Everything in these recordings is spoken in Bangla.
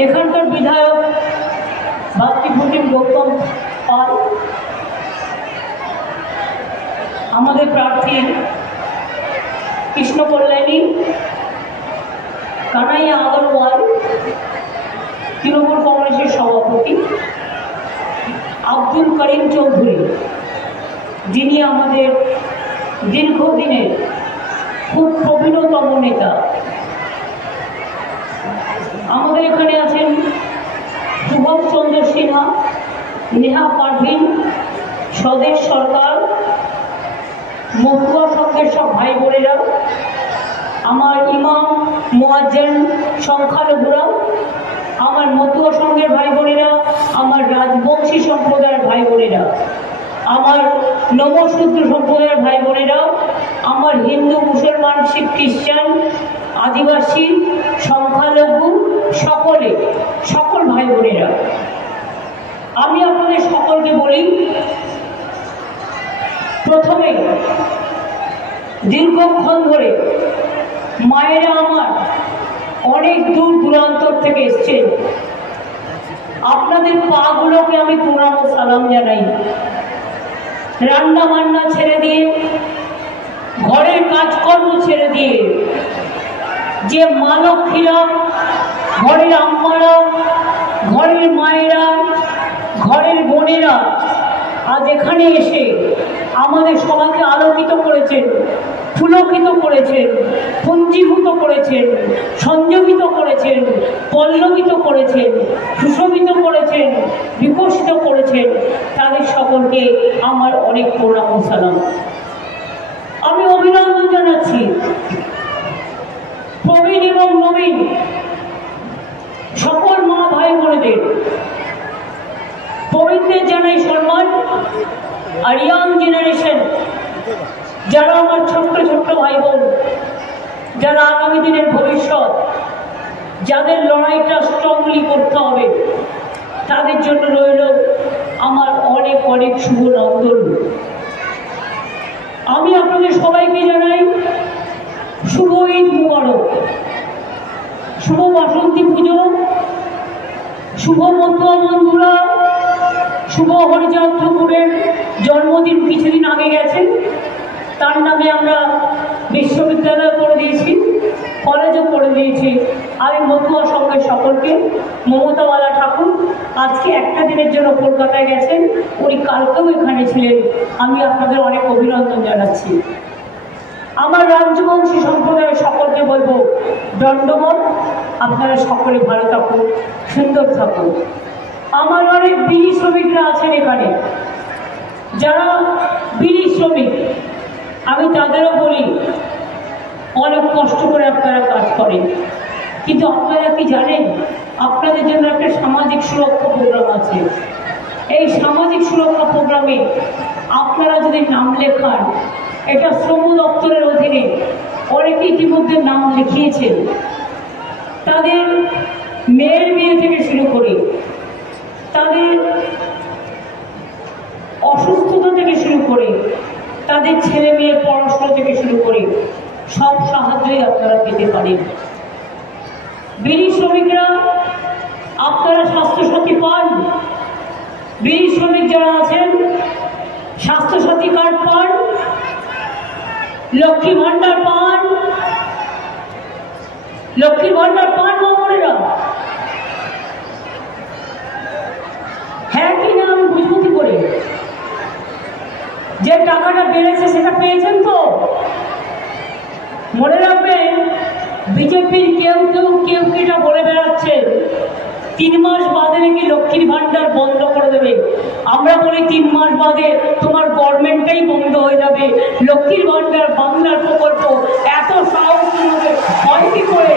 এখানকার বিধায়ক ভাতৃপ্রতিম গৌতম পাল, আমাদের প্রার্থী কৃষ্ণ কল্যাণী, কানাইয়া আগরওয়াল তৃণমূল কংগ্রেসের সভাপতি, আব্দুল করিম চৌধুরী যিনি আমাদের দীর্ঘদিনের খুব প্রবীণতম নেতা, আমাদের এখানে আছেন সুভাষ চন্দ্র সিনহা, নেহা পারভিন, স্বদেশ সরকার, মহুয়া সংঘের সব ভাই বোনেরা, আমার ইমাম মুয়াজ্জিন সংখ্যালঘুরা, আমার মতুয়া সংঘের ভাই বোনেরা, আমার রাজবংশী সম্প্রদায়ের ভাই বোনেরা, আমার নমশূদ্র সম্প্রদায়ের ভাই বোনেরা, আমার হিন্দু মুসলমান শিখ খ্রিস্টান আদিবাসী সংখ্যালঘু সকল ভাই বোনেরা, আমি আপনাদের সকলকে বলি, প্রথমে দীর্ঘক্ষণ ধরে মায়েরা আমার অনেক দূর দূরান্তর থেকে এসছেন, আপনাদের পাগুলোকে আমি প্রণাম ও সালাম জানাই। রান্না বান্না ছেড়ে দিয়ে, ঘরের কাজকর্ম ছেড়ে দিয়ে যে মা লক্ষ্মীরা, ঘরের আম্মারা, ঘরের মায়েরা, ঘরের বোনেরা আজ এখানে এসে আমাদের সবাইকে আলোকিত করেছেন, পুলকিত করেছেন, পুঞ্জীভূত করেছেন, সংযোগিত করেছেন, পল্লবিত করেছেন, সুশোভিত করেছেন, বিকশিত করেছেন, তাদের সকলকে আমার অনেক প্রণাম ও সালাম। আমি অভিনন্দন জানাচ্ছি প্রবীণ এবং নবীন সকল মা ভাই বোনেদের। প্রবীণদের জানাই সম্মান, আর ইয়াং জেনারেশন যারা আমার ছোট্ট ছোট্ট ভাই বোন, যারা আগামী দিনের ভবিষ্যৎ, যাদের লড়াইটা স্ট্রংলি করতে হবে, তাদের জন্য রইল আমার অনেক অনেক শুভ নন্দন। আমি আপনাদের সবাইকে জানাই শুভ ঈদ মুবারক, শুভ বাসন্তী পুজো, শুভ মতুয়া বন্ধুরা, শুভ হরিচাঁদ ঠাকুরের জন্মদিন কিছুদিন আগে গেছে, তার নামে আমরা বিশ্ববিদ্যালয় করে দিয়েছি, কলেজও করে দিয়েছি। আমি মতুয়া সংঘের সকলকে, মমতাওয়ালা ঠাকুর আজকে একটা দিনের জন্য কলকাতায় গেছেন, উনি কালকেও এখানে ছিলেন, আমি আপনাদের অনেক অভিনন্দন জানাচ্ছি। আমার রাজবংশী সম্প্রদায়ের সকলকে বলবো দণ্ডবত, আপনারা সকলে ভালো থাকুন, সুন্দর থাকুন। আমার অনেক বিড়ি শ্রমিকরা আছেন এখানে, যারা বিড়ি শ্রমিক, আমি তাদেরও বলি অনেক কষ্ট করে আপনারা কাজ করেন, কিন্তু আপনারা কি জানেন আপনাদের জন্য একটা সামাজিক সুরক্ষা প্রোগ্রাম আছে। এই সামাজিক সুরক্ষা প্রোগ্রামে আপনারা যদি নাম লেখান, এটা শ্রম দপ্তরের অধীনে অনেকে ইতিমধ্যে নাম লিখিয়েছেন, তাদের মেয়ের বিয়ে থেকে শুরু করে, তাদের অসুস্থতা থেকে শুরু করে, তাদের ছেলে মেয়ের পড়াশোনা থেকে শুরু করে সব সাহায্যই আপনারা পেতে পারেন। বিড়ি শ্রমিকরা আপনারা স্বাস্থ্যসাথী পান, বিড়ি শ্রমিক যারা আছেন স্বাস্থ্যসাথী কার্ড পান, লক্ষ্মী ভান্ডার পান, লক্ষ্মী ভান্ডার পান মামুনেরা? হ্যাঁ কি না আমি বুঝবো কি করে? যে টাকাটা বেড়েছে সেটা পেয়েছেন তো? মনে রাখবেন, বিজেপির কেউ এটা বলে বেড়াচ্ছে 3 মাস বাদে নাকি লক্ষ্মীর ভান্ডার বন্ধ করে দেবে। আমরা বলি 3 মাস বাদে তোমার গভর্নমেন্টটাই বন্ধ হয়ে যাবে। লক্ষ্মীর ভান্ডার বাংলার প্রকল্প এত সাহস হয় কি করে?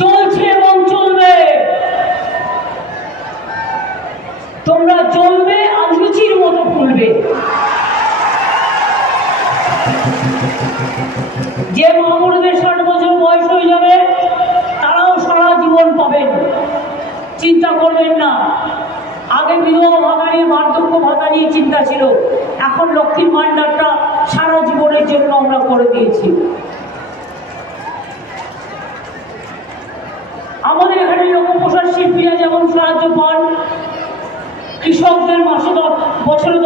চলছে এবং চলবে, তোমরা চলবে আর লুচির মতো ফুলবে। যে মামুনদের 60 বছর বয়স হয়ে যাবে তারাও সারা জীবন পাবেন, চিন্তা করবেন না। আগে বিধবা ভাতা নিয়ে, বার্ধক্য ভাতা নিয়ে চিন্তা ছিল, এখন লক্ষ্মীর ভান্ডারটা সারা জীবনের জন্য আমরা করে দিয়েছি।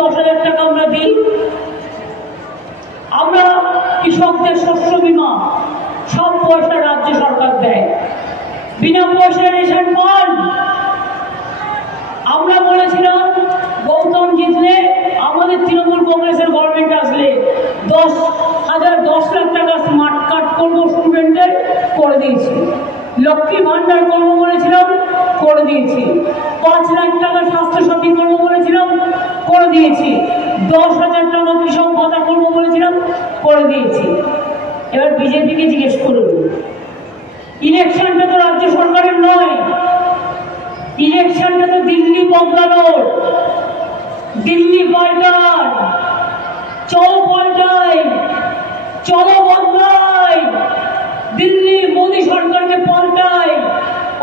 10,000 টাকা আমরা দিই। আমরা কৃষকদের শস্য বীমা সব পয়সা রাজ্য সরকার দেয়, বিনা পয়সায় রেশন পান। আমরা বলেছিলাম গৌতম জিতলে, আমাদের তৃণমূল কংগ্রেসের গভর্নমেন্ট আসলে 10 লাখ টাকা স্মার্ট কার্ড করবো স্টুডেন্টদের, করে দিয়েছি। লক্ষ্মী ভান্ডার করবো বলেছিলাম, করে দিয়েছি। 5 লাখ টাকা স্বাস্থ্যসাথী করবো বলেছিলাম, করে দিয়েছি। 10,000 টাকা কৃষক ভাতা করবো বলেছিলাম, করে দিয়েছি। এবার বিজেপিকে জিজ্ঞেস করুন, ইলেকশনটা তো রাজ্য সরকারের নয়, ইলেকশনটা তো দিল্লি বদলানোর। দিল্লি পাল্টান, চলো পাল্টাই, চলো বদলাই। দিল্লি মোদী সরকারকে পাল্টায়,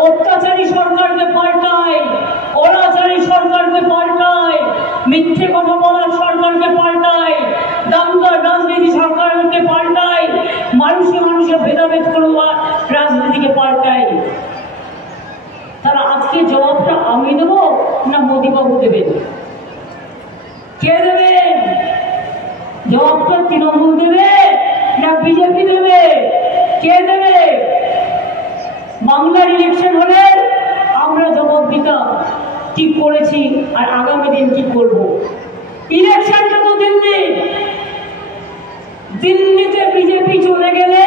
অত্যাচারী সরকারকে পাল্টায়, অনাচারী সরকারকে পাল্টায়, মিথ্যে কথা বলার সরকারকে পাল্টায়, দাঙ্গার রাজনীতি সরকারকে পাল্টায়, মানুষে মানুষে ভেদাভেদ করবার রাজনীতিকে পাল্টায়। তারা আজকে জবাবটা আমি দেব না মোদীবাবু দেবেন? কে দেবেন জবাবটা? তৃণমূল দেবে না বিজেপি দেবে? কে দেবে? বাংলার ইলেকশন হলে আমরা জবাব দিতাম কি করেছি আর আগামী দিন কি করব। ইলেকশনটা তো দিল্লি, দিল্লিতে বিজেপি চলে গেলে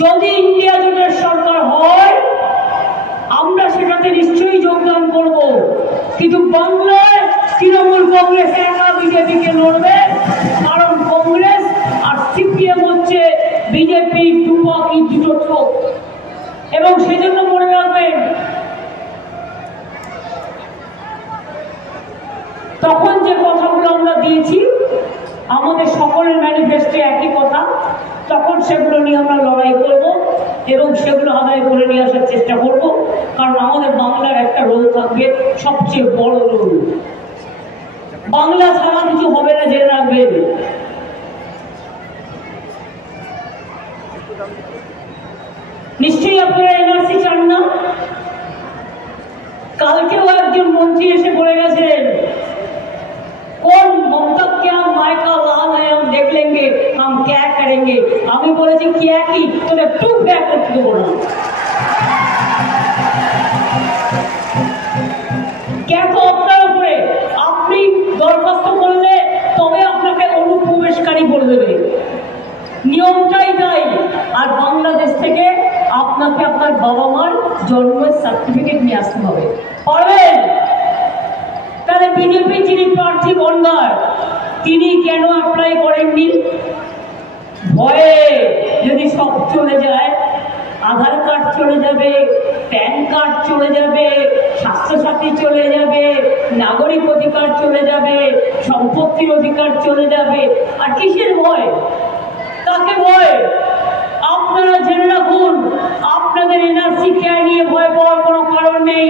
যদি ইন্ডিয়া জোটের সরকার হয় আমরা সেটাতে নিশ্চয়ই যোগদান করব, কিন্তু বাংলায় তৃণমূল কংগ্রেস একা বিজেপিকে লড়বে, কারণ কংগ্রেস আর সিপিএম হচ্ছে বিজেপি দুপাকি, দুটো চোখ। এবং সেজন্য মনে রাখবেন, তখন যে কথাগুলো আমরা দিয়েছি আমাদের সকলের ম্যানিফেস্টো একই কথা, তখন সেগুলো নিয়ে আমরা লড়াই করব এবং সেগুলো আদায় করে নিয়ে আসার চেষ্টা করব। কারণ আমাদের বাংলার একটা রোল থাকবে, সবচেয়ে বড় রোল। বাংলা ছাড়া কিছু হবে না, জেনে রাখবেন। নিশ্চয়ই আপনারা এনআরসি চান না। কালকেও একজন মন্ত্রী এসে বলে গেছেন, कौन ममता क्या मायका लाल है, हम देख लेंगे हम क्या करेंगे। আমি বলেছি क्या কি তোদের টু ব্যাক করতে দেবো না। क्या তো আপনার উপরে, আপনি দরখাস্ত করলে তবে আপনাকে অনুপ্রবেশকারী বলে দেবে, নিয়মটাই তাই। আর বাংলাদেশ থেকে আপনাকে আপনার বাবা মার জন্মের সার্টিফিকেট নিয়ে আসতে হবে, পারবেন? তাহলে বিজেপি যিনি প্রার্থী বনগার তিনি কেন অ্যাপ্লাই করেননি? ভয়ে যদি সব চলে যায়, আধার কার্ড চলে যাবে, প্যান কার্ড চলে যাবে, স্বাস্থ্যসাথী চলে যাবে, নাগরিক অধিকার চলে যাবে, সম্পত্তির অধিকার চলে যাবে, আর কিসের ভয়? কাকে ভয়? আপনারা জেনে রাখুন, আপনাদের এনআরসি কে নিয়ে ভয় পাওয়ার কোনো কারণ নেই।